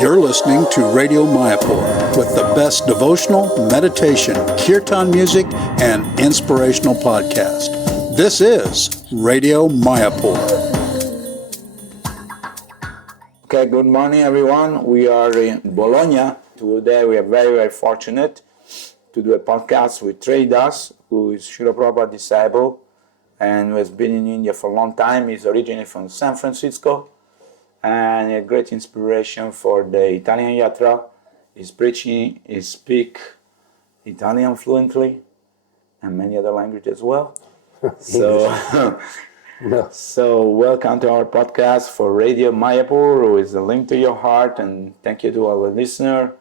You're listening to Radio Mayapur with the best devotional, meditation, kirtan music, and inspirational podcast. This is Radio Mayapur. Okay, good morning everyone. We are in Bologna. Today we are very, very fortunate to do a podcast with Trai, who is Srila Prabhupada's disciple and who has been in India for a long time. He's originally from San Francisco and a great inspiration for the Italian Yatra. He's preaching, he speaks Italian fluently and many other languages as well. So welcome to our podcast for Radio Mayapur, who is a link to your heart, and thank you to all the listeners.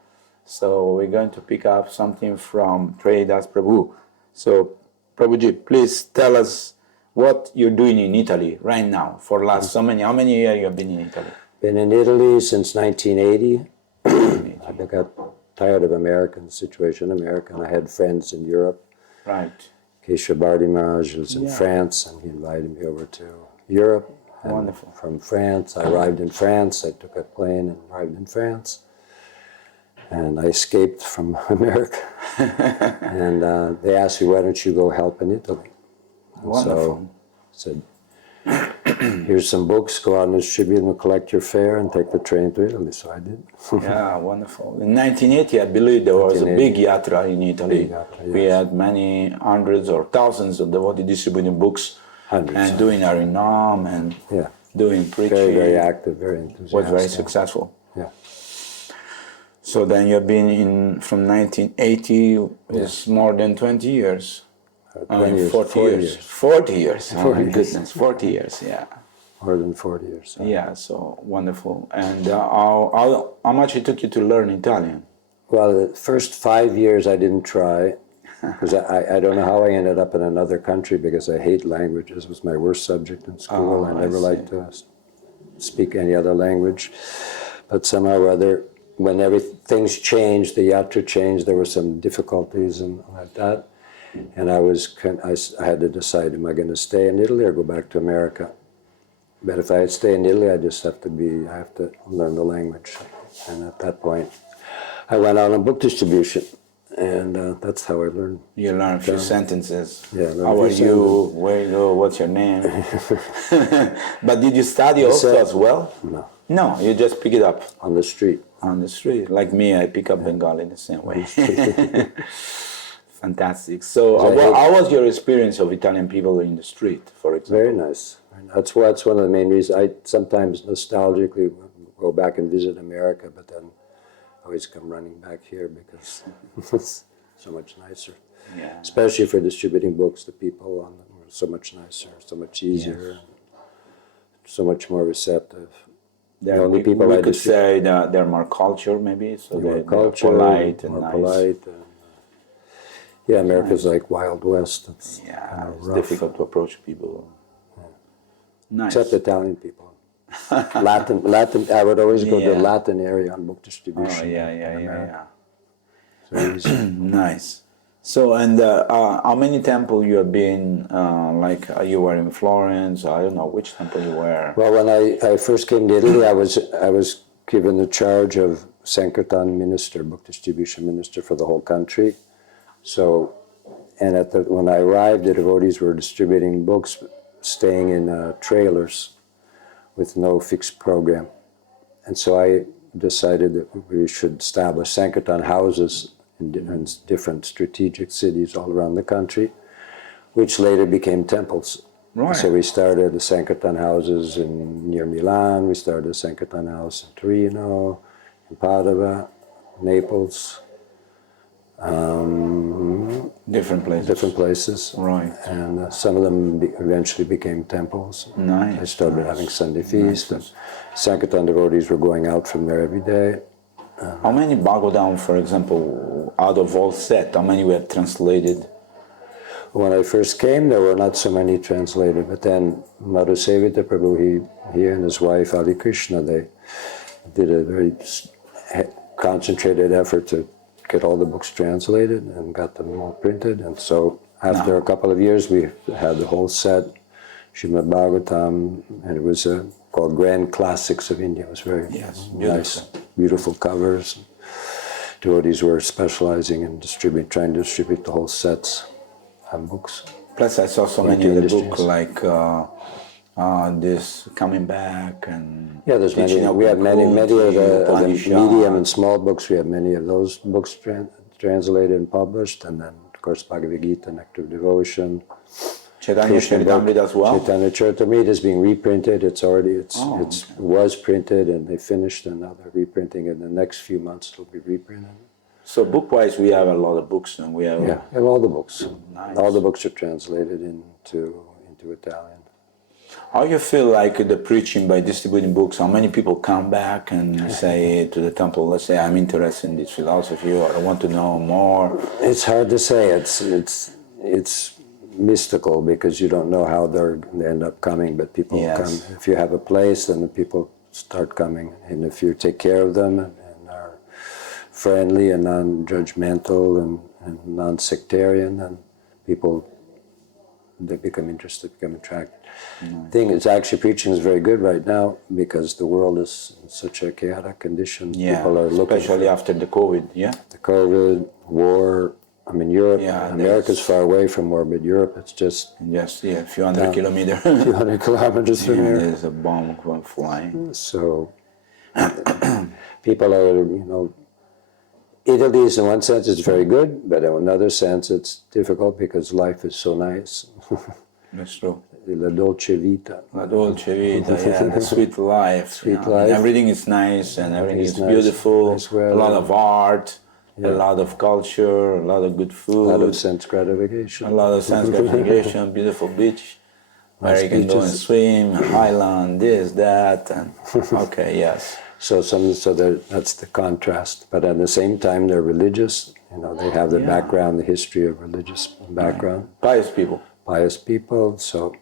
So we're going to pick up something from Trai Prabhu. So Prabhuji, please tell us what you're doing in Italy right now for last how many years you have been in Italy? Been in Italy since 1980. I got tired of American situation in America, and I had friends in Europe. Right. A.C.Bhaktivedanta Swami was in France, and he invited me over to Europe. And wonderful. From France, I arrived in France. I took a plane and arrived in France. And I escaped from America. And they asked me, why don't you go help in Italy? Wonderful. So I said, here's some books, go out and distribute them, collect your fare, and take the train to Italy. So I did. Yeah, wonderful. In 1980, I believe there was a big yatra in Italy. We had many hundreds or thousands of devotees distributing books and doing Harinam and doing preaching. Very, very active, very enthusiastic. Was very successful. Yeah. So then you've been in from 1980, it's more than 20 years. 40 years. 40 years. Oh my goodness, 40 years, yeah. More than 40 years. So. Yeah, so wonderful. And how much it took you to learn Italian? Well, the first 5 years I didn't try, because I don't know how I ended up in another country, because I hate languages. It was my worst subject in school. I never liked to speak any other language. But somehow or other, when things changed, the yatra changed, there were some difficulties and like that. And I had to decide, am I going to stay in Italy or go back to America? But if I stay in Italy, I have to learn the language. And at that point, I went out on book distribution, and that's how I learned. You learned a few sentences. Yeah. How are you? Where you go? What's your name? But did you study also as well? No. No, you just pick it up. On the street. On the street. Like me, I pick up Bengali the same way. Fantastic. So how was your experience of Italian people in the street, for example? Very nice. That's one of the main reasons. I sometimes nostalgically go back and visit America, but then I always come running back here because it's so much nicer. Yeah. Especially for distributing books, the people on them are so much nicer, so much easier, so much more receptive. We could say that they're more cultured, maybe, so they're polite and nice. Polite and, America's like Wild West. It's it's difficult to approach people. Yeah. Nice. Except Italian people. Latin. I would always go to the Latin area on book distribution. Oh, yeah. So easy. Nice. So, and how many temples you have been, you were in Florence, I don't know which temple you were? Well, when I first came to Italy, I was given the charge of Sankirtan minister, book distribution minister for the whole country. So, and when I arrived, the devotees were distributing books, staying in trailers with no fixed program. And so I decided that we should establish Sankirtan houses in different strategic cities all around the country, which later became temples. Right. So we started the Sankirtan houses near Milan, we started a Sankirtan house in Torino, in Padua, Naples. Different places. Right. And some of them eventually became temples. Nice. I started having Sunday feast. Nice. Sankirtan devotees were going out from there every day. How many Bhagavatam, for example, out of all set, how many were translated? When I first came, there were not so many translated, but then Madhusevita Prabhu, he and his wife Adi Krishna, they did a very concentrated effort to get all the books translated and got them all printed. And so after a couple of years, we had the whole set, Srimad Bhagavatam, and it was called Grand Classics of India. It was very nice. beautiful covers. Devotees were specializing in trying to distribute the whole sets of books. Plus, I saw so many of the books like this Coming Back and there's many. We have many of the medium and small books. We have many of those books translated and published, and then of course Bhagavad Gita, Nectar of Devotion. Chaitanya Charitamrita as well. Chaitanya Charitamrita is being reprinted. It was printed and they finished, and now they're reprinting it. In the next few months, it'll be reprinted. So book-wise, we have a lot of books, and we have all the books. Nice. All the books are translated into Italian. How you feel like the preaching by distributing books? How many people come back and say to the temple, let's say, I'm interested in this philosophy, or I want to know more? It's hard to say. It's mystical because you don't know how they end up coming, but people come. If you have a place, then the people start coming, and if you take care of them and are friendly and non-judgmental and non-sectarian, then they become interested, become attracted. Thing is, actually preaching is very good right now because the world is in such a chaotic condition. People are looking, especially after the COVID. The COVID, war. I mean, Europe, America's far away from war, but Europe, it's just a few hundred kilometers. A few hundred kilometers from here. There's a bomb flying. So people are, Italy is in one sense it's very good, but in another sense it's difficult because life is so nice. That's true. La dolce vita. La dolce vita, the sweet life. Sweet life. Everything is nice and everything is beautiful. Nice a lot of art. A lot of culture, a lot of good food. A lot of sense gratification. A lot of sense gratification, beautiful beach, where you can go and swim, island, this, that, and So that's the contrast. But at the same time, they're religious. They have the background, the history of religious background. Pious people. Pious people, so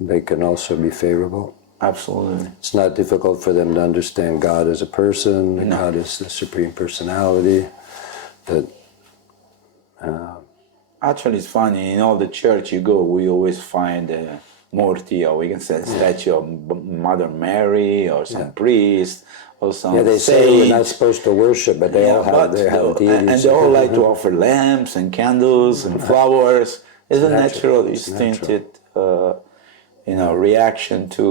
they can also be favorable. Absolutely. It's not difficult for them to understand God as a person, God is the Supreme Personality. Actually, it's funny, in all the church you go, we always find a murti, or we can say a statue of Mother Mary, or some priest, or some they say we're not supposed to worship, but they all have their deities. And they all like to offer lamps and candles and flowers. It's a natural, instinctive reaction to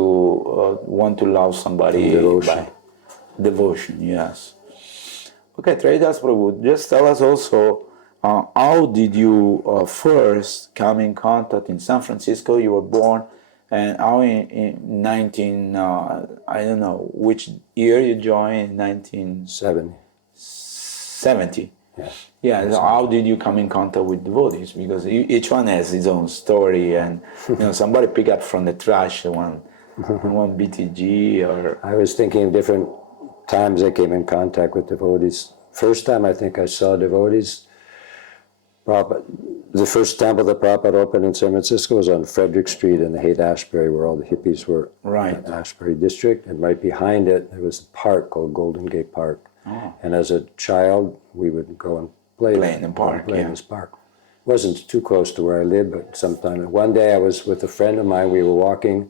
want to love somebody by devotion, yes. Okay, Traidas Prabhu, just tell us also, how did you first come in contact in San Francisco? You were born, and how in 19, I don't know, which year you joined, 1970? 70. Yeah, so how did you come in contact with devotees? Because each one has his own story, and somebody pick up from the trash one BTG, or... I was thinking of different times I came in contact with devotees. First time I think I saw devotees, the first temple that Prabhupada opened in San Francisco was on Frederick Street in the Haight-Ashbury, where all the hippies were. Right. In the Ashbury district, and right behind it there was a park called Golden Gate Park. Oh. And as a child, we would go and play in the park. In this park. It wasn't too close to where I lived, but sometime. One day I was with a friend of mine. We were walking.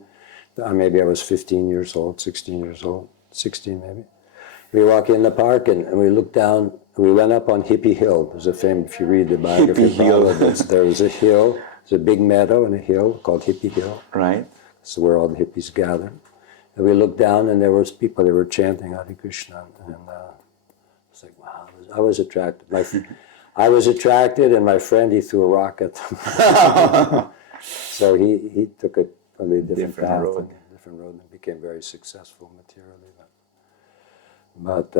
Maybe I was 15 years old, 16 years old, 16 maybe. We were walking in the park, and we looked down. We went up on Hippie Hill. There's a famous, if you read the biography of Prabhupada, there was a hill. There's a big meadow and a hill called Hippie Hill. Right. So where all the hippies gathered. And we looked down, and there was people. They were chanting Hare Krishna, and it's like, wow, I was attracted. I was attracted, and my friend, he threw a rock at them. So he took a probably different path, different road, and became very successful materially. But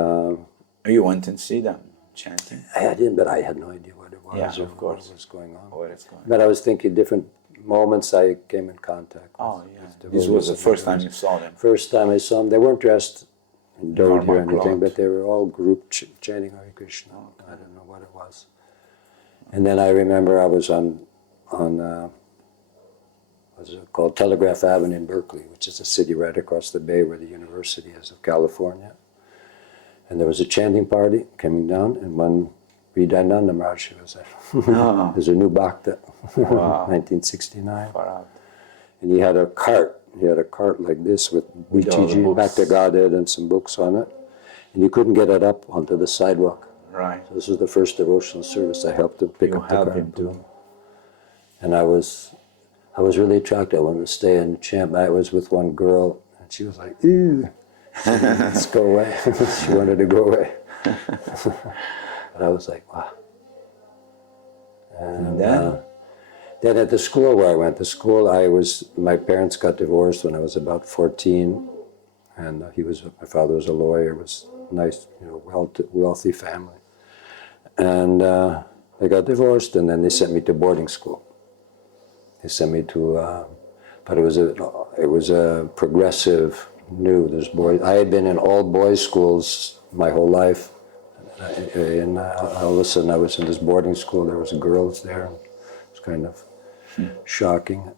you went and see them chanting? I didn't, but I had no idea what it was. Yeah, of course. What was going on. What is going on. But I was thinking different moments I came in contact with. Oh, yeah. This was the first time you saw them? First time I saw them. They weren't dressed in dhoti or anything, but they were all group chanting Hare Krishna. Oh, okay. I don't know what it was. And then I remember I was on what's it called, Telegraph Avenue in Berkeley, which is a city right across the bay where the University is of California. And there was a chanting party coming down, and one Vidayananda Maharaj was there. There's a new Bhakta, 1969. Wow. And he had a cart. He had a cart like this with BTG, Bhakta Godhead, and some books on it. and you couldn't get it up onto the sidewalk. Right. So this was the first devotional service. I helped him pick up the car. Him too. And I was really attracted. I wanted to stay and chant. I was with one girl, and she was like, "Ew, let's go away." She wanted to go away. But I was like, wow. And then at the school where I went to school, my parents got divorced when I was about 14, and my father was a lawyer. It was nice, wealthy family. And they got divorced, and then they sent me to boarding school. They sent me to, but it was a progressive, new. There's boys. I had been in all boys schools my whole life, and all of a sudden I was in this boarding school. There was girls there. It was kind of shocking.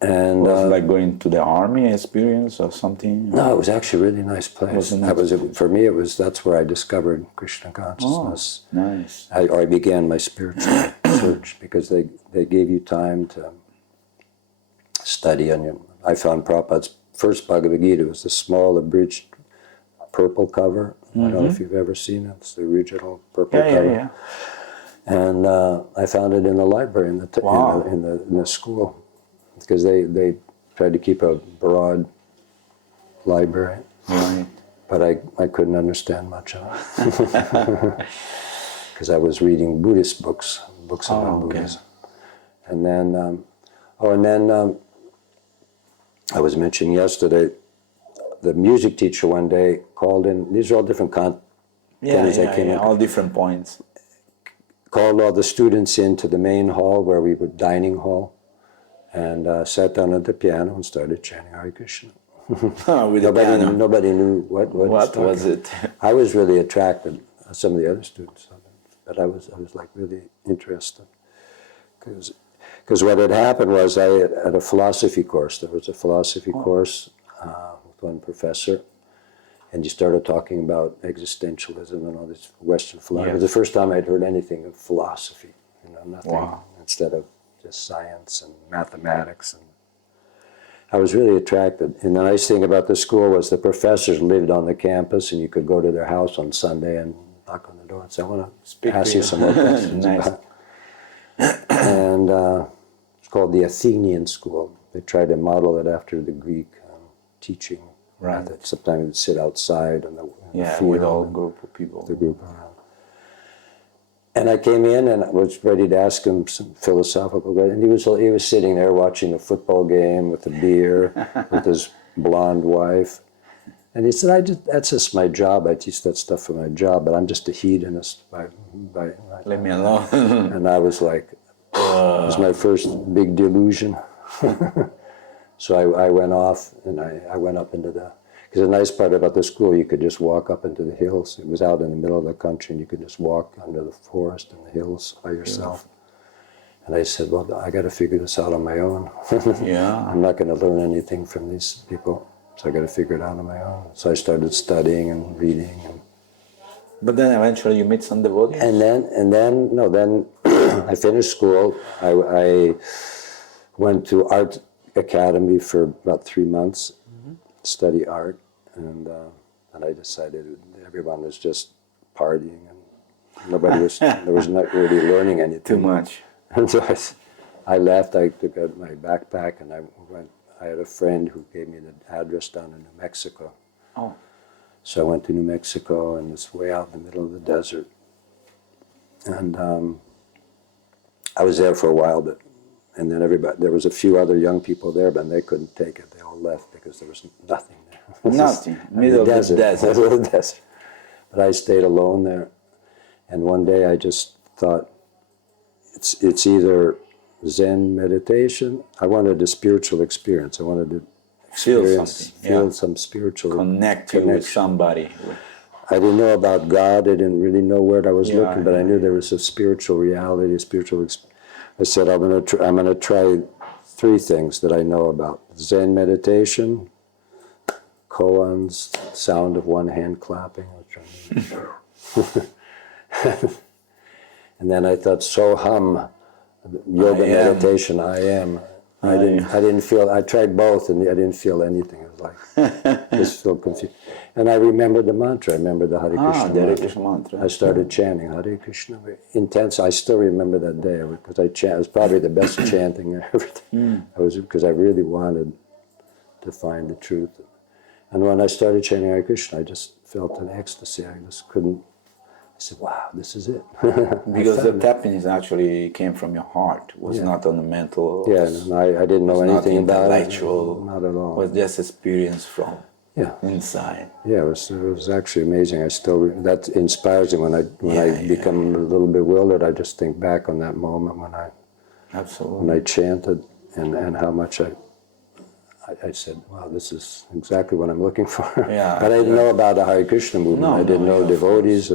And was it like going to the army experience or something? No, it was actually a really nice place. For me, that's where I discovered Krishna consciousness. Oh, nice. I began my spiritual search because they gave you time to study. And I found Prabhupada's first Bhagavad Gita. It was the small, abridged, purple cover. I don't know if you've ever seen it. It's the original purple cover. Yeah. And I found it in the library in the school. Because they tried to keep a broad library, right. But I couldn't understand much of it because I was reading Buddhist books about Buddhism, and then I was mentioning yesterday, the music teacher one day called in. These are all different all different points. Called all the students into the main hall where we were dining hall. And sat down at the piano and started chanting Hare Krishna. Nobody knew what was it. I was really attracted. Some of the other students, but I was like really interested because what had happened was I had a philosophy course. There was a philosophy course with one professor, and he started talking about existentialism and all this Western philosophy. It was the first time I'd heard anything of philosophy. Nothing instead of just science and mathematics, and I was really attracted. And the nice thing about the school was the professors lived on the campus, and you could go to their house on Sunday and knock on the door and say, "I want to ask you some more questions." Nice. And it's called the Athenian school. They tried to model it after the Greek teaching method. Sometimes you'd sit outside in the field with all group of people. The group around. And I came in and I was ready to ask him some philosophical questions. And he was sitting there watching a football game with a beer with his blonde wife. And he said, that's just my job. I teach that stuff for my job, but I'm just a hedonist. Leave me alone. And I was like, it was my first big delusion. So I went off and I went up into because the nice part about the school, you could just walk up into the hills. It was out in the middle of the country, and you could just walk under the forest and the hills by yourself. And I said, well, I got to figure this out on my own. I'm not going to learn anything from these people, so I got to figure it out on my own. So I started studying and reading. But then eventually you meet some devotees? And then I finished school. I went to art academy for about 3 months. Study art, and I decided everyone was just partying, and there was not really learning anything. Too much. And so I left. I took out my backpack, and I had a friend who gave me the address down in New Mexico. Oh. So I went to New Mexico, and it's way out in the middle of the desert. And I was there for a while, and then there was a few other young people there, but they couldn't take it. They all left because there was nothing there. Nothing. Middle of the desert. But I stayed alone there. And one day I just thought, it's either Zen meditation. I wanted a spiritual experience. I wanted to feel some spiritual connection with somebody. I didn't know about God. I didn't really know where I was looking, but I knew there was a spiritual reality, a spiritual experience. I said, I'm going to try 3 things that I know about. Zen meditation, koans, sound of one hand clapping. And then I thought, soham, yoga meditation, I am. I didn't feel. I tried both, and I didn't feel anything. It was like just feel confused. And I remembered the mantra. I remembered the Hare Krishna the Hare mantra. Krishna mantra. I started chanting Hare Krishna. Intense. I still remember that day because it was probably the best chanting I ever did. Because I really wanted to find the truth. And when I started chanting Hare Krishna, I just felt an ecstasy. I just couldn't. I said, "Wow, this is it." Because the tapping actually came from your heart. It was not on the mental. Yeah, and I didn't know anything about it. Intellectual. Not at all. It was just experience from inside. Yeah, it was actually amazing. That inspires me when I become a little bewildered. I just think back on that moment when I chanted and how much I said, wow, this is exactly what I'm looking for. Yeah, but I didn't know about the Hare Krishna movement. I didn't know devotees,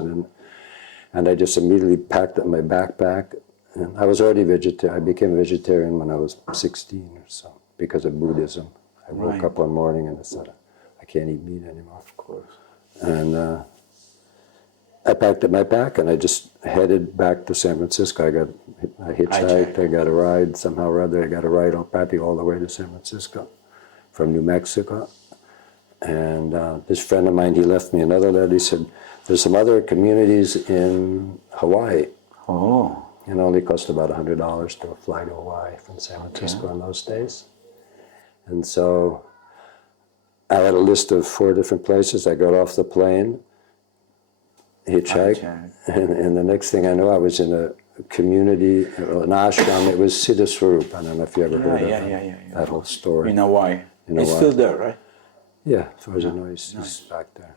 and I just immediately packed up my backpack. And I was already vegetarian. I became a vegetarian when I was 16 or so because of Buddhism. I woke up one morning and I said, I can't eat meat anymore. Of course. And I packed up my pack and I just headed back to San Francisco. I hitchhiked. I got a ride somehow or other. I got a ride practically all the way to San Francisco from New Mexico. And this friend of mine, he left me another letter. He said, there's some other communities in Hawaii. Oh. It only cost about $100 to fly to Hawaii from San Francisco in those days. And so I had a list of 4 different places. I got off the plane, hitchhiked, and the next thing I know, I was in a community, an ashram. It was Siddha Swarup. I don't know if you ever heard of that whole story. In Hawaii. It's still there, right? Yeah, as far as I know, he's back there.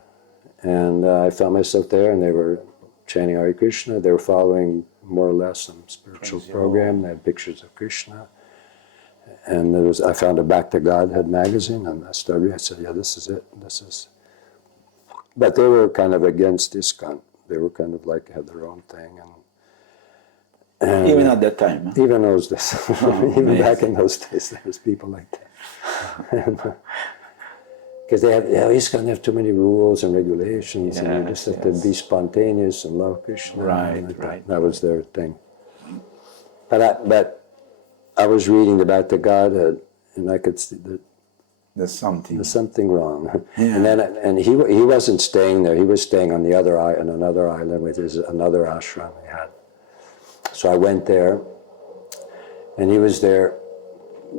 And I found myself there, and they were chanting Hare Krishna. They were following more or less some spiritual program. They had pictures of Krishna. And I found a Back to Godhead magazine, and I said, yeah, this is it. But they were kind of against ISKCON. They were kind of like, had their own thing. And even at that time? Huh? Even those days. Even back in those days, there was people like that. Because ISKCON have too many rules and regulations, and you just have to be spontaneous and love Krishna. Right. That was their thing. But I was reading the Back to Godhead, and I could see that there's something wrong. Yeah. And he wasn't staying there. He was staying on another island with another ashram he had. So I went there, and he was there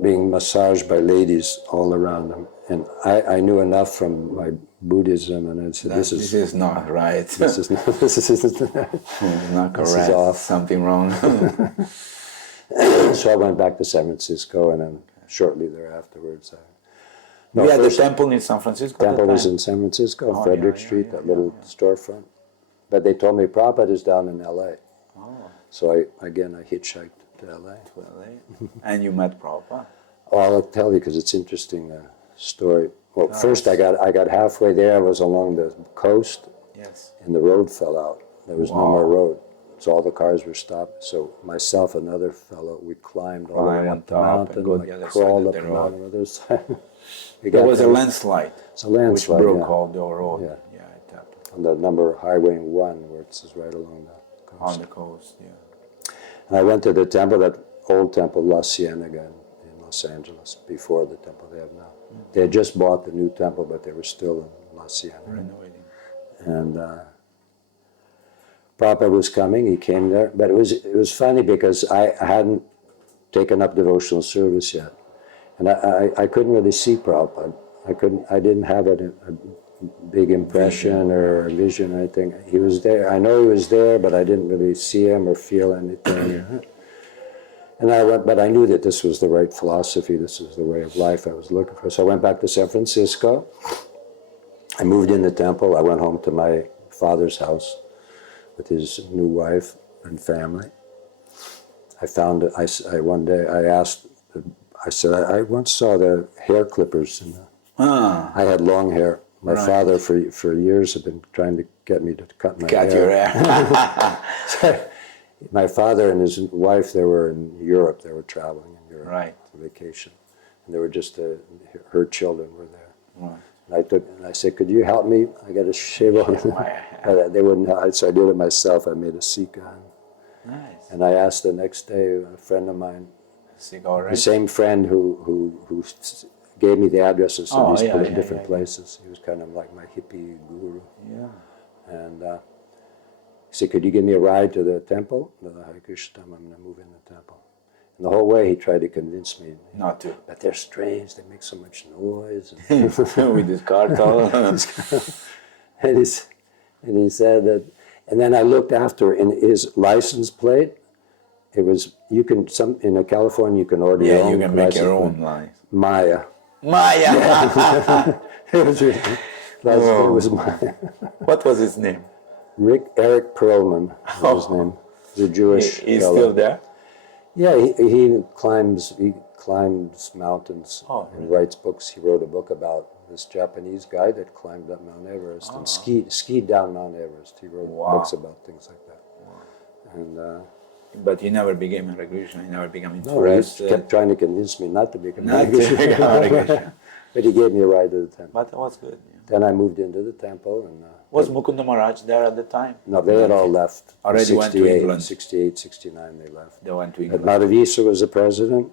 being massaged by ladies all around him. And I knew enough from my Buddhism, and I said, this is not right. This is not correct. This is off. Something wrong. So I went back to San Francisco, and then shortly thereafterwards, we had the temple in San Francisco. Temple was in San Francisco, on Frederick Street, that little storefront. But they told me Prabhupada is down in L.A. Oh. So I hitchhiked to L.A. And you met Prabhupada? Oh, I'll tell you because it's interesting story. Well, first I got halfway there. I was along the coast, and the road fell out. There was no more road. So all the cars were stopped. So myself and another fellow, we climbed all the way up the mountain, crawled up the mountain on the other side. There was a landslide. It's a landslide, which broke all the road. Yeah, it happened. On the number Highway 1, where it says right along the coast. On the coast, And I went to the temple, that old temple, La Cienega in Los Angeles, before the temple they have now. They had just bought the new temple, but they were still in La Cienega. Renovating. And Prabhupada was coming, he came there, but it was funny because I hadn't taken up devotional service yet. And I couldn't really see Prabhupada. I didn't have a big impression or a vision or anything. He was there. I know he was there, but I didn't really see him or feel anything. And but I knew that this was the right philosophy. This was the way of life I was looking for. So I went back to San Francisco. I moved in the temple. I went home to my father's house with his new wife and family. One day I asked, I said, I once saw the hair clippers. I had long hair. My father for years had been trying to get me to cut my hair. Cut your hair. So, my father and his wife, they were in Europe. They were traveling in Europe for vacation. And they were just, her children were there. Right. And I said, could you help me? I got to shave off. But they wouldn't help, so I did it myself. I made a Sika. Nice. And I asked the next day, a friend of mine cigarette. The same friend who gave me the addresses of these different places. He was kind of like my hippie guru. Yeah. And he said, could you give me a ride to the temple? The Hare Krishna, I'm going to move in the temple. And the whole way he tried to convince me. Not to. But they're strange, they make so much noise. With this cartel. and he said that, and then I looked after in his license plate. It was, in California you can order your own. You can make your own line. Maya. Maya! It was really, it was Maya. What was his name? Eric Perlman was his name. He's a Jewish He's fellow. still there? Yeah, he climbs mountains and writes books. He wrote a book about this Japanese guy that climbed up Mount Everest and skied down Mount Everest. He wrote books about things like that. And but he never became a Hare Krishna. He never became no, interested. he kept trying to convince me not to become Not Hare to become Hare Krishna. Krishna. But he gave me a ride to the temple. But that was good. Yeah. Then I moved into the temple. And Was Mukunda Maharaj there at the time? no, they had all left. Already went to England. 68, 69 they left. They went to But England. Madhavisa was the president.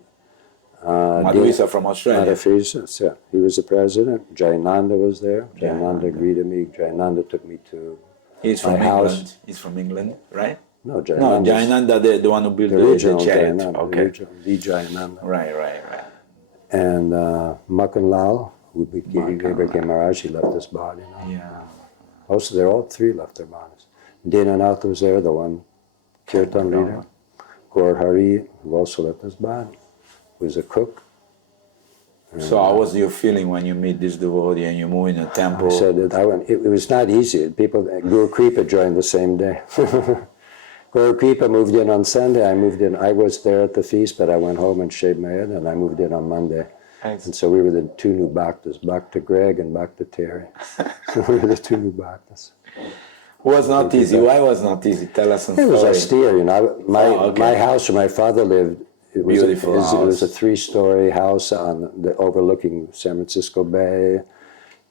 Madhavisa from Australia. Madhavisa, yeah, he was the president. Jayananda was there. Jayananda greeted me. Jayananda took me to He's my from house. England. He's from England, right? No, No, Jayananda. Jayananda, the one who built The the original chariot. Jayananda. Okay. The Jayananda. Right. And Makan Lal, who became Maharaj, he left his body. Yeah. Also, all three left their bodies. Dinanath was there, the one kirtan leader. Gaur Hari, who also left his body, was a cook. So how was your feeling when you meet this devotee and you move in a temple? I said that it was not easy. Guru Kripa joined the same day. Guru Kripa moved in on Sunday. I was there at the feast, but I went home and shaved my head, and I moved in on Monday. Thanks. And so we were the two new bhaktas, Bhakta Greg and Bhakta Terry. We were the two new bhaktas. Was not easy. Why was not easy? Tell us some It was story. austere, My house where my father lived, it was a 3-story house overlooking San Francisco Bay,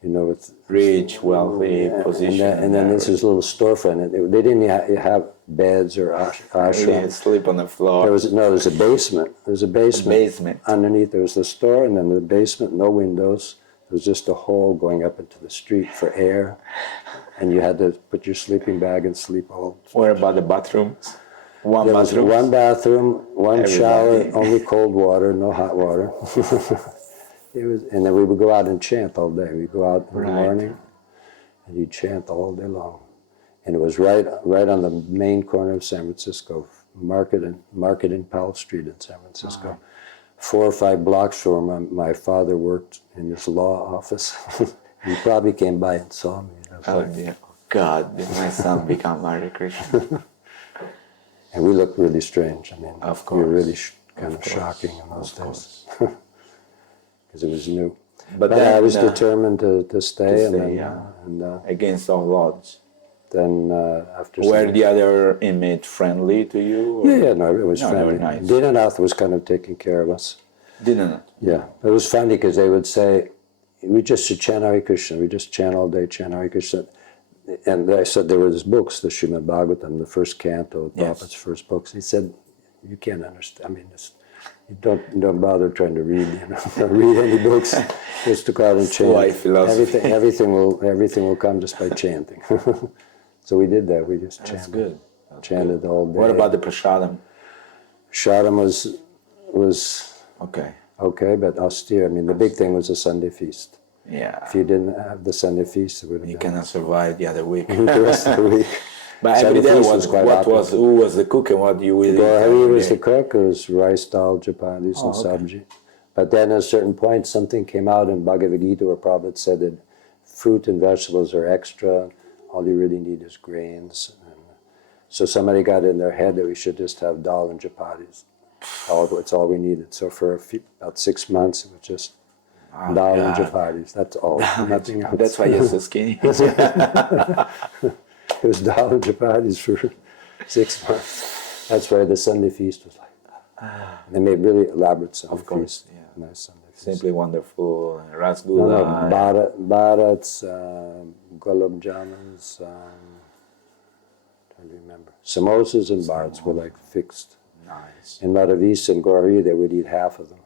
with Rich, wealthy, position. And then this is a little storefront. They didn't have beds or ashram. You sleep on the floor. There's a basement. There's a basement. Underneath there was the store, and then the basement, no windows. There was just a hole going up into the street for air, and you had to put your sleeping bag and sleep all. Where about the bathrooms? There was one bathroom, one shower, only cold water, no hot water. And then we would go out and chant all day. We'd go out in the morning, and you'd chant all day long. And it was right on the main corner of San Francisco, Market and Powell Street in San Francisco. 4 or 5 blocks from where my father worked in his law office. He probably came by and saw me. Oh dear. God, did my son become Hare Krishna? And we looked really strange. Of we were course. really kind of shocking in those days. Because it was new. But But then, I was determined to stay. Against all odds. Then after Were the other inmate friendly to you? Or? No, it was friendly. Nice. Dinanath was kind of taking care of us. Didn't it? Yeah, it was funny because they would say, we just should chant Hare Krishna. We just chant all day, chant Hare Krishna. And I said there were these books, the Srimad Bhagavatam, the first canto, Prabhupada's first books. He said, you can't understand. You don't bother trying to read, read any books. Just to go out and chant. Life philosophy. Everything will come just by chanting. So we did that. We just chanted. That's good. Chanted all day. What about the prasadam? Prasadam was Okay, but austere. The big thing was the Sunday feast. Yeah. If you didn't have the Sunday feast, it would have You been cannot survive the other week. the rest of the week. But Sunday every day feast was who was the cook and what you would eat? Hari was the cook. It was rice, dal, chapatis, and sabji. But then at a certain point, something came out in Bhagavad Gita where Prabhupada said that fruit and vegetables are extra. All you really need is grains. And so somebody got in their head that we should just have dal and chapatis. It's all we needed. So for about 6 months, it was just dal and chapatis. That's all. Nothing else. That's why you're so skinny. It was dal and chapatis for 6 months. That's why the Sunday feast was like that. They made really elaborate Sunday feast. Yeah. Nice Sunday feast. Simply wonderful. Rasgulla. Bharats, gulab jamuns, trying to remember. Samosas and bharats were like fixed. Nice. In Madhavis and Gauri, they would eat half of them.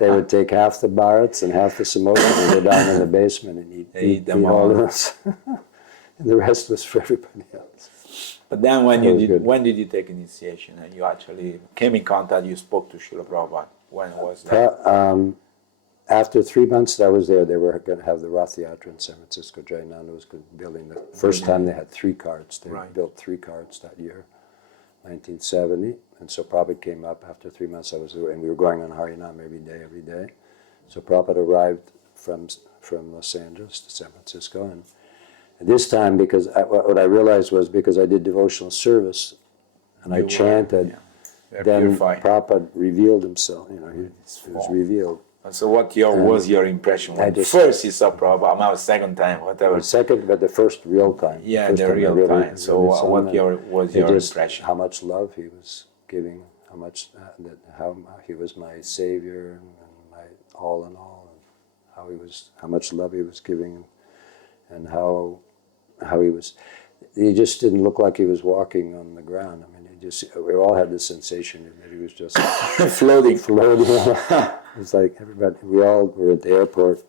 They would take half the bharats and half the samosas and go down in the basement and eat all of us. And the rest was for everybody else. But then when did you take initiation and you actually came in contact, you spoke to Srila Prabhupada? When was that? After 3 months that I was there, they were going to have the Rath Yatra in San Francisco. Jayananda was building the first time they had 3 carts. They built 3 carts that year, 1970. And so Prabhupada came up after 3 months I was there, and we were going on Harinam every day. So Prabhupada arrived from Los Angeles to San Francisco. And this time, because what I realized was because I did devotional service and I chanted, then Prabhupada revealed himself. He was revealed. So what was your impression when first you saw Prabhupada? Maybe second time, whatever. Second, but the first real time. Yeah, the real time. So what was your impression? How much love he was giving, how he was my savior and my all in all, and how much love he was giving, and how he just didn't look like he was walking on the ground. I mean, we all had the sensation that he was just floating. It's like everybody, we all were at the airport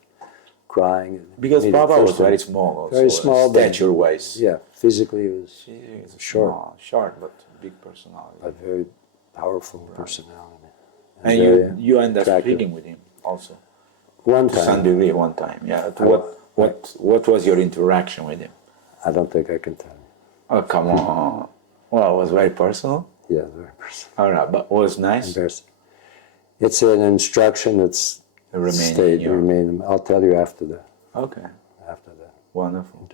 crying. Because Prabhupada was very small also. Very small. Stature-wise. Yeah, physically he was short, but big personality. But very powerful personality. And you ended up speaking with him also? One time. To some degree, one time, yeah. What was your interaction with him? I don't think I can tell you. Oh, come on. Well, it was very personal? Yeah, very personal. All right, but it was nice? Embarrassing. It's an instruction that's stayed. I'll tell you after the. Okay. After the. Wonderful.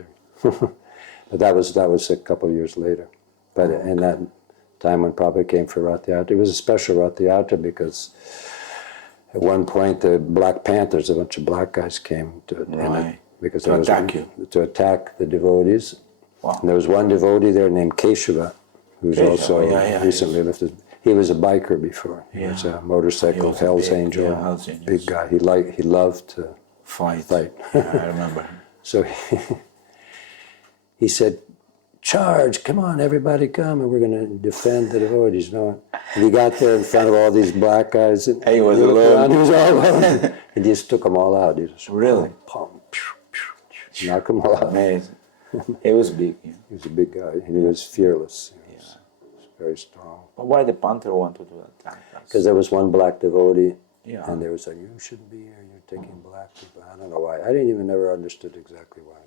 But that was a couple of years later. But in that time when Prabhupada came for Rath Yatra, it was a special Rath Yatra because at one point the Black Panthers, a bunch of black guys came to attack the devotees. Wow. And there was one devotee there named Keshava, who's also recently lifted. He was a biker before. He was a motorcycle Hell's Angel, big guy. He loved to fight. I remember. So he said, "Charge! Come on, everybody, come, and we're going to defend the devotees." And he got there in front of all these black guys, and he was alone. He was all alone. He just took them all out. He just really knock them all out. Amazing. He was big. Yeah. He was a big guy, and he was fearless. He was very strong. But why the Panther want to do that? Because there was one black devotee, and they were saying, "You shouldn't be here. You're taking black people." I don't know why. I didn't even never understood exactly why.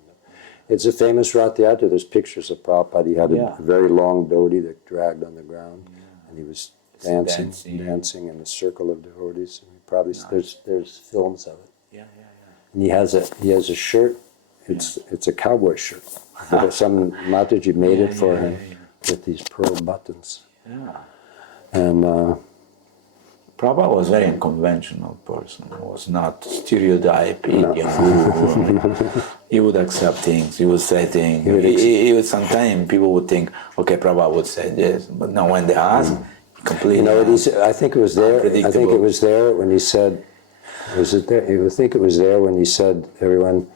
It's a famous Rath Yatra. There's pictures of Prabhupada. He had a very long dhoti that dragged on the ground, and he was dancing in a circle of devotees. And probably there's films of it. And he has a shirt. It's a cowboy shirt. Some Mataji made it for him with these pearl buttons. Yeah. And Prabhupada was a very unconventional person. He was not stereotyping. He would accept things. He would say things. He would sometimes people would think, okay, Prabhupada would say this, but now when they ask, completely. I think it was there. I think it was there when he said. Was it there? I think it was there when he said, "Everyone,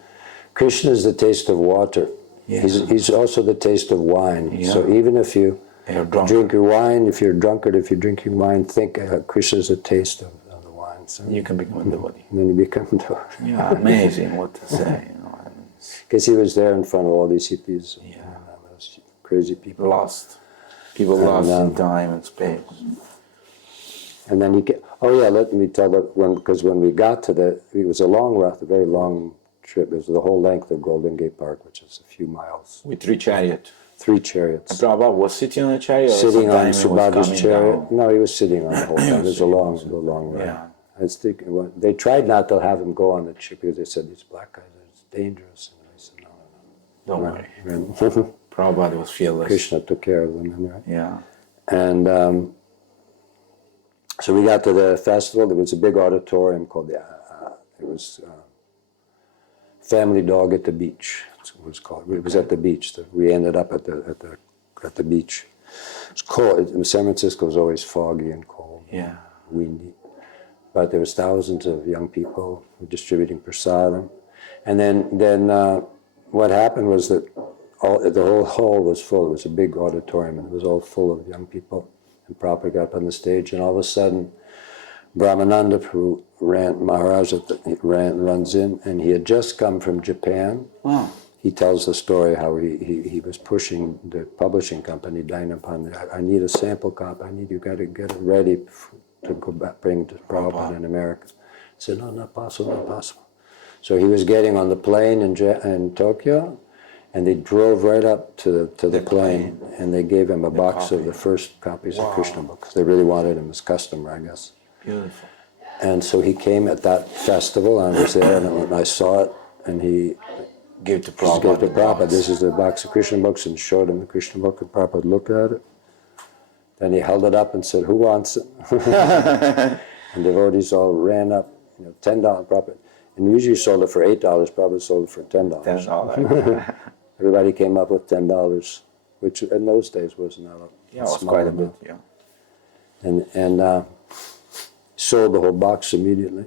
Krishna is the taste of water. Yeah. He's also the taste of wine. Yeah. So even if you drink your wine, if you're a drunkard, if you're drinking wine, think Krishna is the taste of the wine. So you can become a devotee. And then you become a devotee. Yeah, amazing what to say. Because he was there in front of all these hippies. Those crazy people. Lost in time and space. And then let me tell that because when we got to it was a long route, a very long trip. It was the whole length of Golden Gate Park, which is a few miles. With 3 chariots. 3 chariots. And Prabhupada was sitting on a chariot? Sitting on Subhadhi's chariot. Down? No, he was sitting on the whole time. It was a long ride. Yeah. I was thinking, they tried not to have him go on the ship because they said, these black guys, it's dangerous. And I said, no. Don't worry. Prabhupada was fearless. Krishna took care of them. Right? Yeah. And so we got to the festival. There was a big auditorium called Family Dog at the Beach. That's what it was called. It was at the beach. We ended up at the beach. It's cold. San Francisco was always foggy and cold. Yeah. Windy. But there was thousands of young people distributing prasadam. And then what happened was that the whole hall was full. It was a big auditorium, and it was all full of young people. And Prabhupada got up on the stage, and all of a sudden, Brahmananda, who ran, Maharaj runs in, and he had just come from Japan. Wow. He tells the story how he was pushing the publishing company, Dynapan. I need a sample copy. You got to get it ready to go back, bring to Prabhupada in America. I said, no, not possible, not possible. So he was getting on the plane in Tokyo, and they drove right up to the plane, and they gave him a box of the first copies of Krishna books. They really wanted him as customer, I guess. Beautiful. And so he came at that festival, and I was there, and I saw it, and he Give to Prabhupada. gave to Prabhupada, this is the box of Krishna books, and showed him the Krishna book, and Prabhupada looked at it. Then he held it up and said, who wants it? And devotees all ran up, $10, Prabhupada. And usually sold it for $8, Prabhupada sold it for $10. $10. Everybody came up with $10, which in those days was not a Was small quite a amount. bit, And sold the whole box immediately.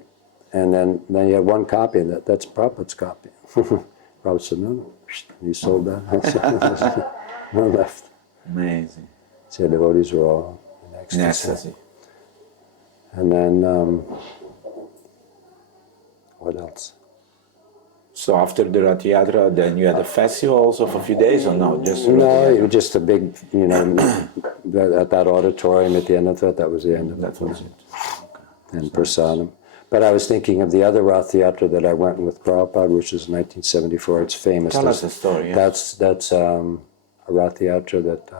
And then he had one copy, and that's Prabhupada's copy. Prabhupada said, no. And he sold that. No left. Amazing. So devotees were all in ecstasy. And then, what else? So after the Rath Yatra, then you had a festival also for a few days, or no? Just No, it was just a big, at that auditorium at the end of it, that was the end of it. That was it. And Prasadam. But I was thinking of the other Rath Yatra that I went with Prabhupada, which is 1974. It's famous. Tell us the story. Yeah. That's a Rath Yatra that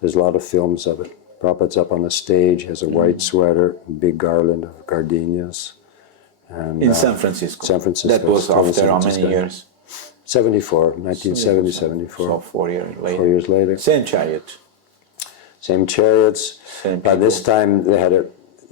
there's a lot of films of it. Prabhupada's up on the stage, has a white sweater, big garland of gardenias. And, in San Francisco. San Francisco. That was after how many years? 1970, 74. So 4 years later. 4 years later. Same chariot. Same chariots. Same By people. this time,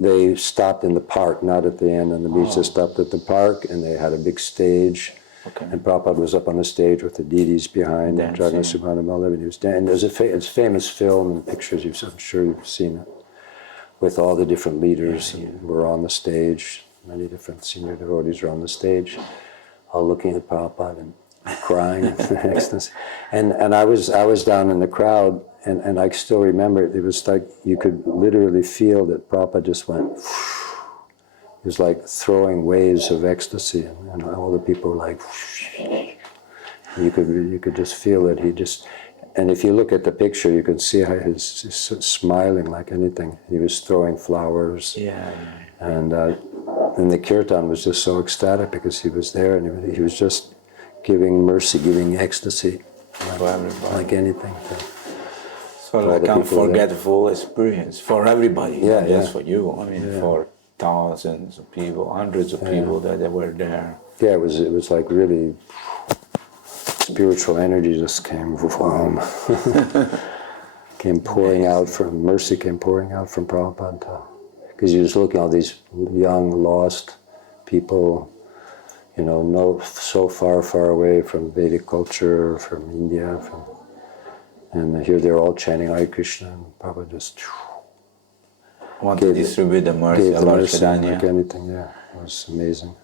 they stopped in the park, not at the end on the beach. They stopped at the park, and they had a big stage. Okay. And Prabhupada was up on the stage with the deities behind, Jagannath Subhanamallah, and he was dancing. And there's it's a famous film and pictures, I'm sure you've seen it, with all the different leaders and were on the stage. Many different senior devotees were on the stage, all looking at Prabhupada and crying in ecstasy. And I was down in the crowd, and I still remember it was like you could literally feel that Prabhupada just went. It was like throwing waves of ecstasy, and all the people were like. You could just feel it. And if you look at the picture, you can see how he's smiling like anything. He was throwing flowers. And the kirtan was just so ecstatic because he was there, and he was just giving mercy, giving ecstasy, like anything. So like unforgettable experience for everybody, not just for you. I mean, for thousands of people, hundreds of people that were there. Yeah, it was like really spiritual energy just came came pouring out from mercy, came pouring out from Prabhupada. Because you're just looking at all these young, lost people, so far away from Vedic culture, from India, and here they're all chanting Hare Krishna, and Prabhupada just want to distribute the mercy, like anything. Yeah, it was amazing.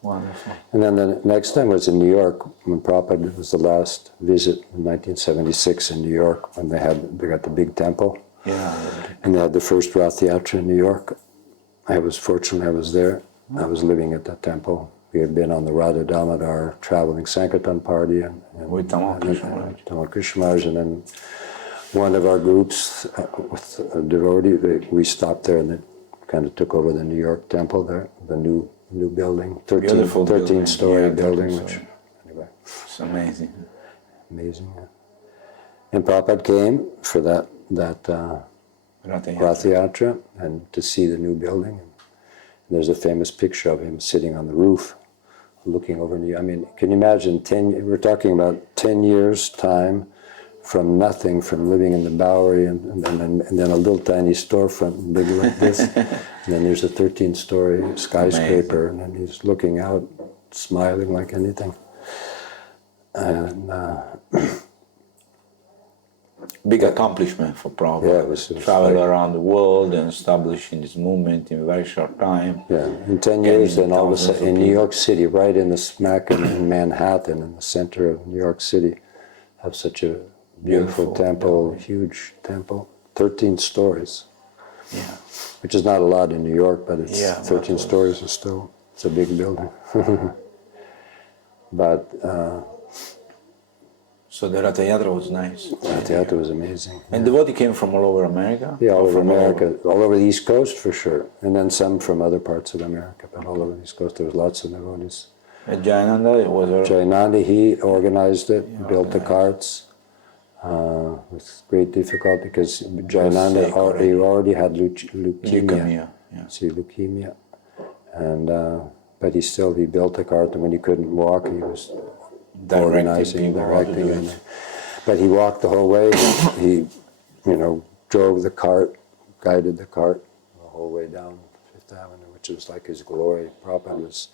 Wonderful. And then the next time was in New York when Prabhupada, it was the last visit in 1976 in New York when they got the big temple. Yeah. And they had the first Rath Yatra in New York. I was fortunate I was there. I was living at that temple. We had been on the Radha Damodar traveling Sankirtan party and with Tamal Krishna Maharaj, and then one of our groups with a devotee, we stopped there and they kind of took over the New York temple there, the new building, 13-story building, which anyway. It's amazing. Amazing. Yeah. And Prabhupada came for that Rath Yatra and to see the new building. And there's a famous picture of him sitting on the roof, looking over. I mean, can you imagine? We're talking about 10 years' time, from nothing, from living in the Bowery, and then a little tiny storefront, big like this, and then there's a 13-story skyscraper, and then he's looking out, smiling like anything. And big accomplishment for Prabhupada. Yeah, it was travel around the world and establishing this movement in a very short time. Yeah, in 10 years, then all of a sudden, in New York City, right in the smack in Manhattan, in the center of New York City, have such a beautiful temple, huge temple. 13 stories. Yeah. Which is not a lot in New York, but it's Yeah, 13 stories is still, it's a big building. But So the Ratha Yatra was nice. the theater was amazing. And devotee came from all over America? Yeah, all Or over from America, all over the East Coast for sure, and then some from other parts of America, but all over the East Coast there was lots of devotees. And Jayananda was a... Jayananda, he organized it, He built the organized. carts with great difficulty because sick Jayananda already. he already had leukemia. Leukemia, yeah. See, leukemia, and but he built the cart, and when he couldn't walk, he was organizing, directing, but he walked the whole way. He, drove the cart, guided the cart the whole way down Fifth Avenue, which was like his glory. Prabhupada was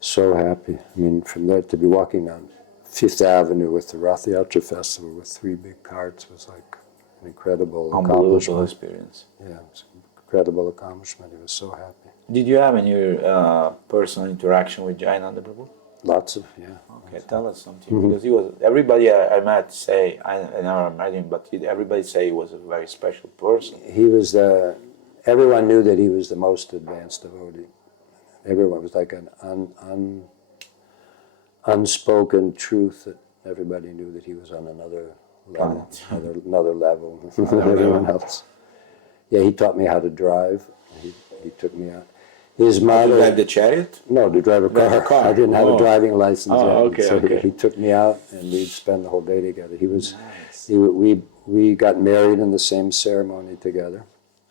so happy. I mean, from there to be walking down Fifth Avenue with the Rath Yatra Festival with 3 big carts was like an incredible Unbelievable accomplishment. experience. Yeah, it was an incredible accomplishment. He was so happy. Did you have any personal interaction with Jayananda Prabhu? Lots of, yeah. Okay, tell us something. Because he was, everybody I met say, I never met him, but everybody say he was a very special person. He was everyone knew that he was the most advanced devotee. Everyone was like an unspoken truth that everybody knew that he was on another level, another level than everyone else. Yeah, he taught me how to drive. He took me out. His motto. To drive the chariot? No, to drive a car. I didn't have a driving license yet. Okay, so okay. He took me out, and we'd spend the whole day together. He was. Nice. We got married in the same ceremony together.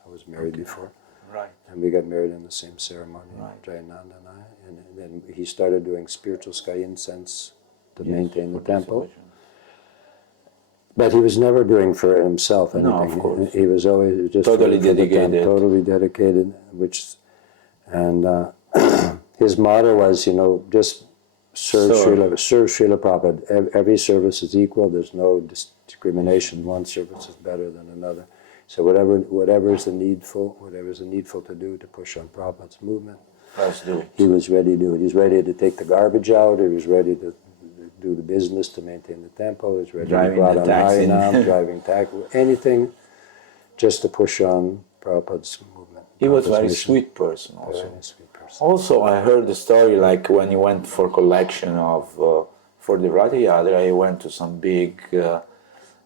I was married before. Right. And we got married in the same ceremony, Right. Jayananda and I. And then he started doing spiritual sky incense to maintain the temple. But he was never doing for himself anything. No, of course. He was always just Totally for the dedicated. temple, totally dedicated. And his motto was, just serve Srila Prabhupada. Every service is equal. There's no discrimination. One service is better than another. So whatever is needful to do to push on Prabhupada's movement, Let's do it. he was ready to do it. He was ready to take the garbage out. He was ready to do the business to maintain the temple. He was ready to go out on Harinam, driving taxi, anything, just to push on Prabhupada's movement. He was a Prabhupada's very mission. sweet person also. Very sweet person. Also, I heard the story like when he went for collection of, for the Ratha Yatra, he went to some big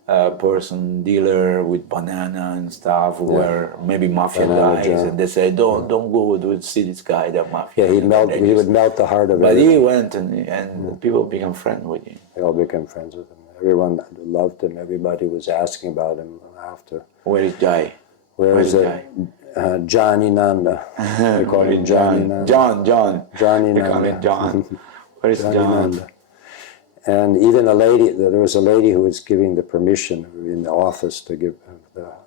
dealer with banana and stuff, where maybe mafia Banana guys, jar. and they say, don't go, see this guy, that mafia. Yeah, he would melt the heart of But everyone. he went and people became friends with him. They all became friends with him. Everyone loved him. Everybody was asking about him after. Where is Jai? Where is Jai? Johnny Nanda? They call him Johnny Nanda. John. Johnny They call Nanda. him John. Where is Johnny John? Nanda. And even there was a lady who was giving the permission in the office to give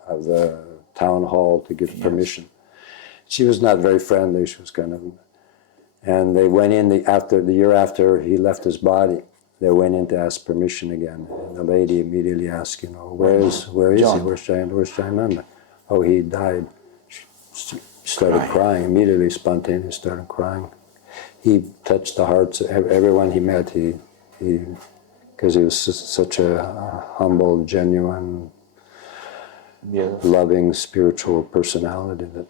of the town hall to give permission. She was not very friendly. She was kind of, and they went in the year after he left his body. They went in to ask permission again, and the lady immediately asked, where is John. he? Where's Jayananda? Oh, he died. She started crying immediately, spontaneously started crying. He touched the hearts of everyone he met. Because he was such a humble, genuine, loving, spiritual personality that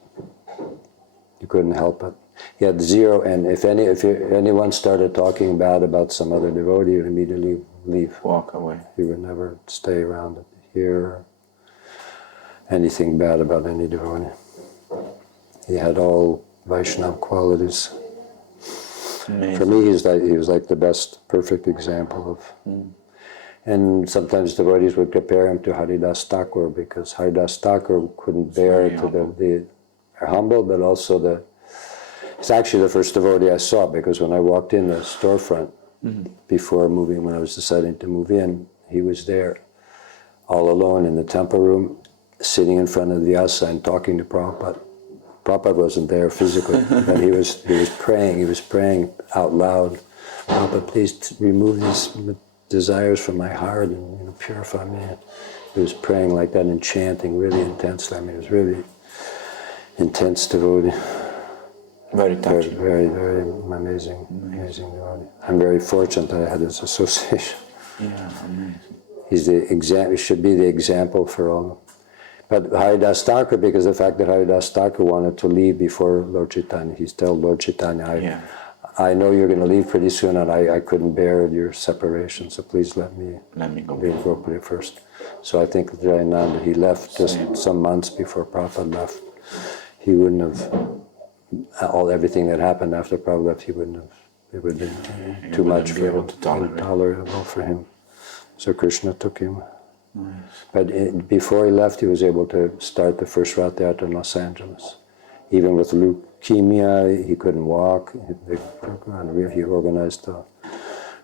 you couldn't help it. He had zero, and if anyone started talking bad about some other devotee, he would immediately leave. Walk away. He would never stay around to hear anything bad about any devotee. He had all Vaishnava qualities. Amazing. For me, he was like the best, perfect example of. And sometimes devotees would compare him to Haridas Thakur because Haridas Thakur couldn't bear the humble, but also it's actually the first devotee I saw because when I walked in the storefront before moving, when I was deciding to move in, he was there all alone in the temple room, sitting in front of the Vyasa and talking to Prabhupada. Prabhupada wasn't there physically, but he was praying. He was praying out loud. Prabhupada, please remove these desires from my heart and purify me. He was praying like that and chanting really intensely. I mean, it was really intense devotee. Very touching. Very, very amazing devotee. I'm very fortunate that I had this association. Yeah, amazing. He should be the example for all. But Haridas Thakur, because the fact that Haridas Thakur wanted to leave before Lord Chaitanya, he's told Lord Chaitanya, I know you're going to leave pretty soon, and I couldn't bear your separation, so please let me be appropriate first. So I think Jayananda, he left just some months before Prabhupada left. He wouldn't have, everything that happened after Prabhupada left, it would have been too much for him, intolerable for him. So Krishna took him. Nice. But before he left, he was able to start the first Rath Yatra in Los Angeles. Even with leukemia, he couldn't walk. He organized the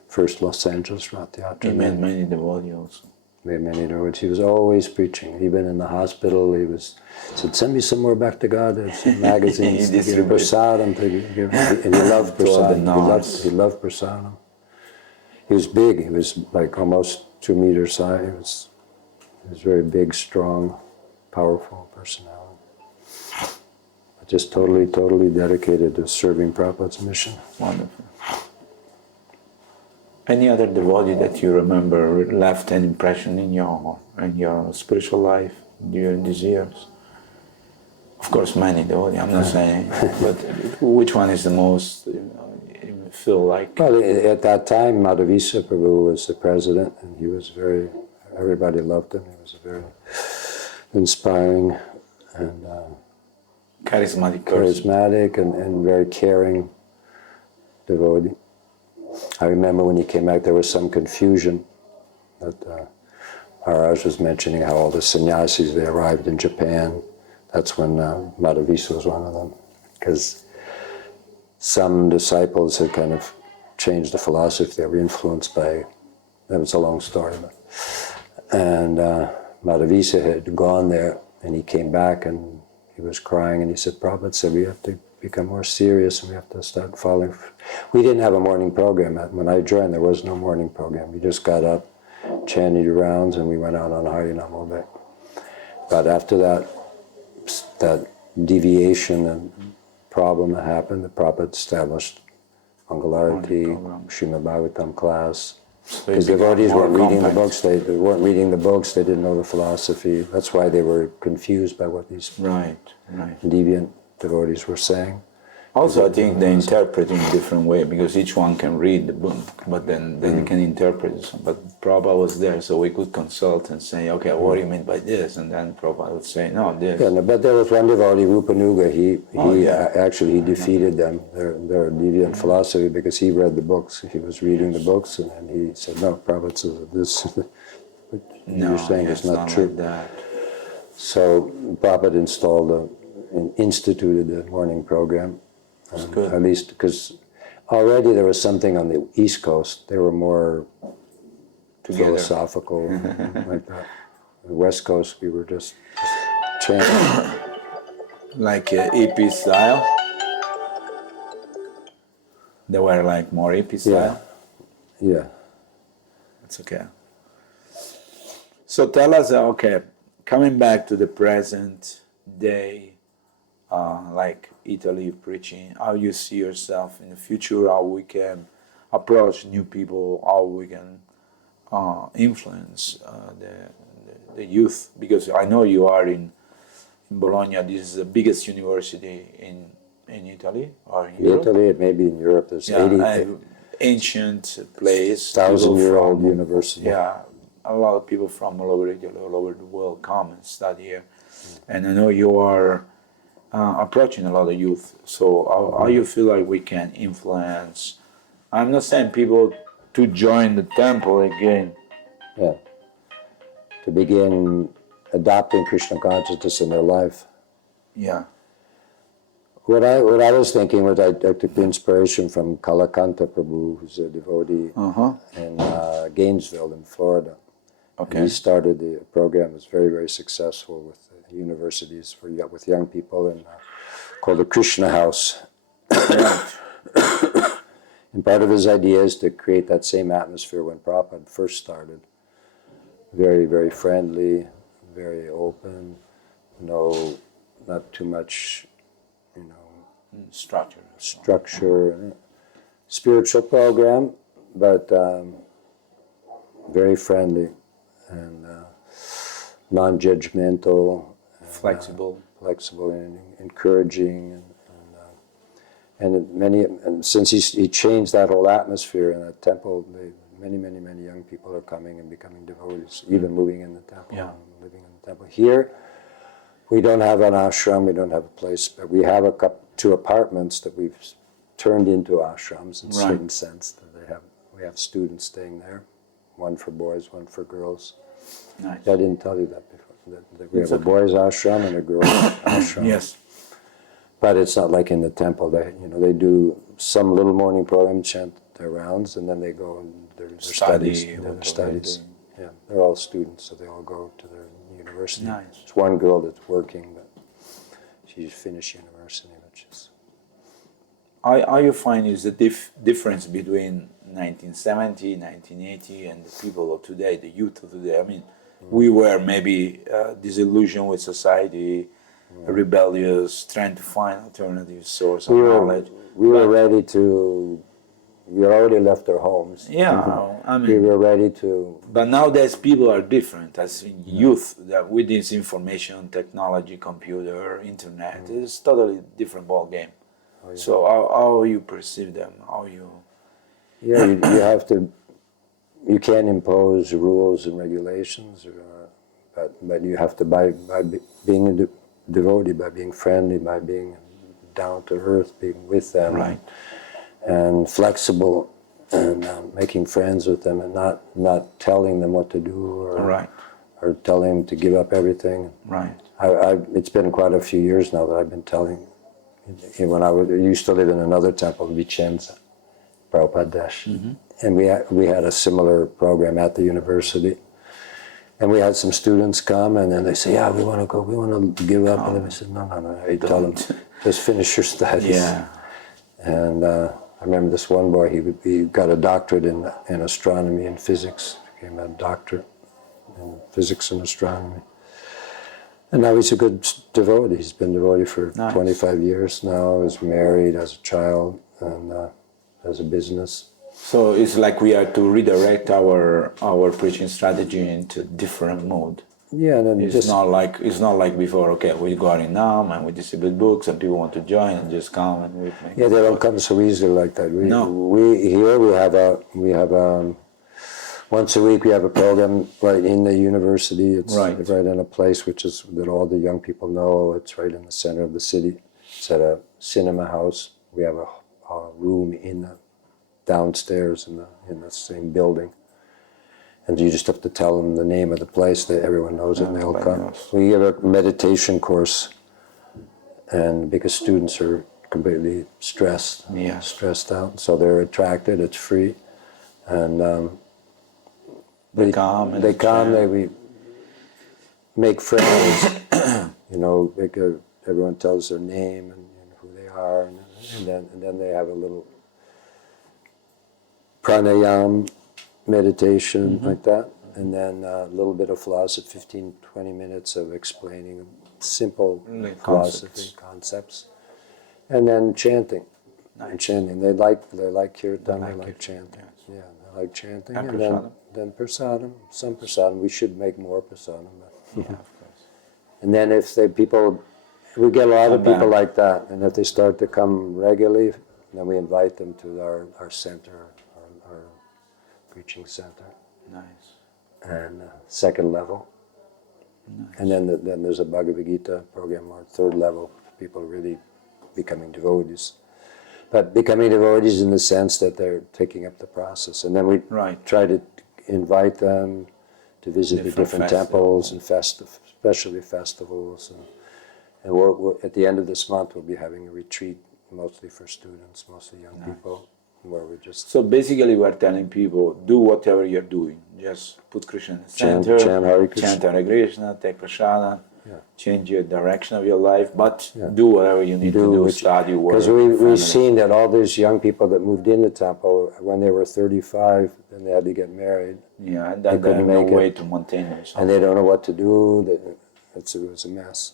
first Los Angeles Rath Yatra. He made many devotees also. Made many devotees. He was always preaching. Even in the hospital, he said, send me some more back to God. There's some magazines to give prasadam. And he loved prasadam. He loved prasadam. He was big. He was like almost 2 meters high. He was very big, strong, powerful personality. But just totally dedicated to serving Prabhupada's mission. Wonderful. Any other devotee that you remember left an impression in your spiritual life during these years? Of course, many devotees. I'm not saying, but which one is the most? You feel like? Well, at that time, Madhavisa Prabhu was the president, and he was everybody loved him. He was a very inspiring and charismatic and very caring devotee. I remember when he came back, there was some confusion that Maharaj was mentioning how all the sannyasis, they arrived in Japan. That's when Madhavisa was one of them, because some disciples had kind of changed the philosophy. They were influenced by, that was a long story, and Madhavisa had gone there, and he came back and he was crying, and he said, Prabhupada said, we have to become more serious and we have to start following. We didn't have a morning program. When I joined, there was no morning program. We just got up, chanted rounds, and we went out on Harinam all day. But after that deviation and problem that happened, the Prabhupada established Mangalarati, Srimad Bhagavatam class. Because devotees weren't reading the books, they weren't reading the books, they didn't know the philosophy. That's why they were confused by what these deviant devotees were saying. Also, I think they interpret in a different way, because each one can read the book, but then they can interpret it. But Prabhupada was there, so we could consult and say, okay, what do you mean by this? And then Prabhupada would say, no, this. Yeah, but there was one devotee, Rupanuga, he defeated them, their deviant philosophy, because he read the books. He was reading the books, and then he said, no, Prabhupada says this, what you're saying is not true. Like that. So Prabhupada instituted the morning program. At least because already there was something on the East Coast. They were more philosophical, like that. The West Coast, we were just chanting. Like EP style? They were like more EP style? Yeah. That's okay. So tell us, coming back to the present day, like Italy preaching, how you see yourself in the future, how we can approach new people, how we can influence the youth, because I know you are in Bologna. This is the biggest university in Italy or in Europe. Italy, maybe in Europe. There's 80 ancient place, 1,000-year-old university. Yeah, a lot of people from all over Italy, all over the world come and study here, and I know you are approaching a lot of youth. So how you feel like we can influence? I'm not saying people to join the temple again. Yeah. To begin adopting Krishna consciousness in their life. Yeah. What I was thinking was I took the inspiration from Kalakanta Prabhu, who's a devotee in Gainesville in Florida. Okay. And he started the program. It was very, very successful with universities with young people, and called the Krishna House. And part of his idea is to create that same atmosphere when Prabhupada first started. Very, very friendly, very open, not too much, structure, spiritual program, but very friendly and non-judgmental, flexible, and encouraging, and since he changed that whole atmosphere in that temple, many young people are coming and becoming devotees, even moving in the temple, and living in the temple. Here, we don't have an ashram, we don't have a place, but we have two apartments that we've turned into ashrams in a certain sense. That we have students staying there, one for boys, one for girls. Nice. I didn't tell you that before. That we have a boys' ashram and a girls' ashram. Yes. But it's not like in the temple. They do some little morning program, chant their rounds, and then they go and their studies. Yeah, they're all students, so they all go to their university. Nice. There's one girl that's working, but she's finished university, which is. How you find is the difference between 1970, 1980, and the people of today, the youth of today? I mean, we were maybe disillusioned with society, rebellious, trying to find alternative source of knowledge. We already left our homes. Yeah, I mean, we were ready to. But nowadays people are different. As in youth, that with this information, technology, computer, internet, it's totally different ball game. Oh, yeah. So how you perceive them? How you? Yeah, you have to. You can't impose rules and regulations, but you have to by being a devotee, by being friendly, by being down to earth, being with them, right, and flexible, and making friends with them, and not telling them what to do, or telling them to give up everything. Right. It's been quite a few years now that I've been telling. When I used to live in another temple, Vicenza, Prabhupada, and we had a similar program at the university, and we had some students come, and then they say, "Yeah, we want to go, we want to give up," and then I said, "No." I tell them, just finish your studies. Yeah. And I remember this one boy, he got a doctorate in astronomy and physics, became a doctor in physics and astronomy. And now he's a good devotee. He's been devotee for 25 years now, is married, has a child, and has a business. So it's like we are to redirect our preaching strategy into different mode. Yeah, and then it's not like before. Okay, we go in now and we distribute books, and people want to join and just come and we. Yeah, they don't come so easily like that. We have once a week we have a program right in the university. It's right in a place that all the young people know. It's right in the center of the city. It's at a cinema house. We have a room downstairs in the same building. And you just have to tell them the name of the place, that everyone knows it, and they'll come. We give a meditation course, and because students are completely stressed out, so they're attracted. It's free, and they come. We make friends. Everyone tells their name and who they are, and then they have a little pranayam meditation like that, and then a little bit of philosophy, 15-20 minutes of explaining simple philosophy concepts, and then chanting. And chanting. They like kirtan. They like chanting. Yes. Yeah, they like chanting. And then prasadam. Some prasadam. We should make more prasadam. Yeah, of course. And then we get a lot of people like that, and if they start to come regularly, then we invite them to our center. Preaching center. Nice. And second level. Nice. And then there's a Bhagavad Gita program, or third level, people really becoming devotees. But becoming devotees in the sense that they're taking up the process. And then we try to invite them to visit the different temples and especially festivals. And we're, at the end of this month, we'll be having a retreat, mostly for students, mostly young people. Where we just so basically we're telling people, do whatever you're doing, just put Krishna in the center, chant Hare Krishna, take prasada, change your direction of your life, but do whatever you need to do, study, work. Because we've seen that all these young people that moved in the temple, when they were 35, then they had to get married. Yeah, and then they have no way to maintain themselves. And they don't know what to do. It was a mess.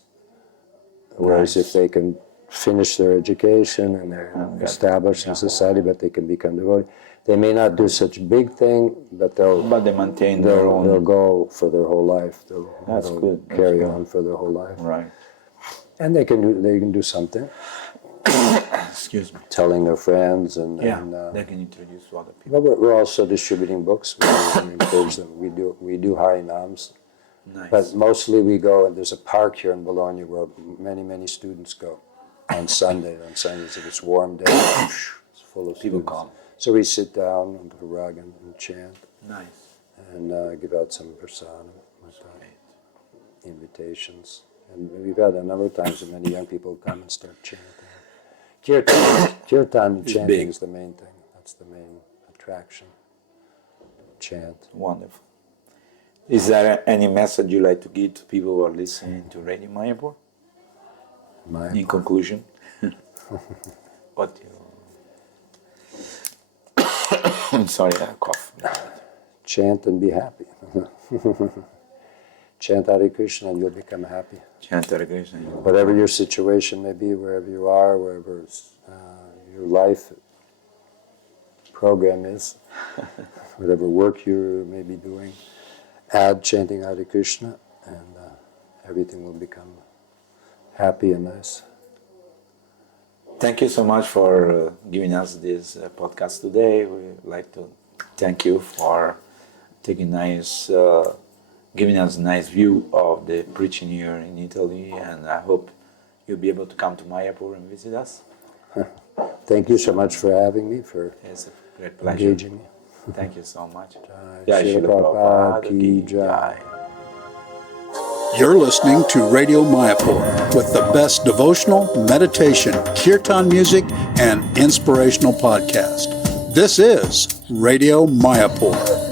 Whereas if they can finish their education and they're established in society, but they can become devoted. They may not do such a big thing, but But they maintain their they'll own. go for their whole life. That's They'll good. That's carry good. on for their whole life, Right. and they can do something, Excuse me. telling their friends and They can introduce to other people. But we're also distributing books. We encourage them. We do Harinams. Nice. But mostly we go, and there's a park here in Bologna where many students go on Sunday. On Sundays, if it's a warm day, it's full of People students. come. So we sit down on the rug and chant Nice. and give out some prasadam with invitations. And we've had a number of times that many young people come and start chanting. Kirtan It's chanting big. is the main thing. That's the main attraction. Chant. Wonderful. Is there any message you like to give to people who are listening to Radio Mayapur? In conclusion, what do you... I'm sorry, I cough. Chant and be happy. Chant Hare Krishna and you'll become happy. Chant Hare Krishna. Whatever your situation may be, wherever you are, wherever your life program is, whatever work you may be doing, add chanting Hare Krishna and everything will become happy and nice. Thank you so much for giving us this podcast today. We'd like to thank you for taking giving us a nice view of the preaching here in Italy, and I hope you'll be able to come to Mayapur and visit us. Thank you so much for having me, for It's a great pleasure. engaging me. Thank you so much. Jai Srila Prabhupada ki jai. You're listening to Radio Mayapur with the best devotional, meditation, kirtan music, and inspirational podcast. This is Radio Mayapur.